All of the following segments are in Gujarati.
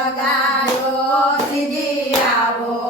લગાડ્યો જીજી આવો.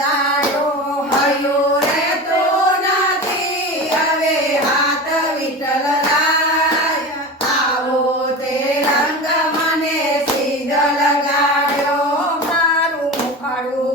পারো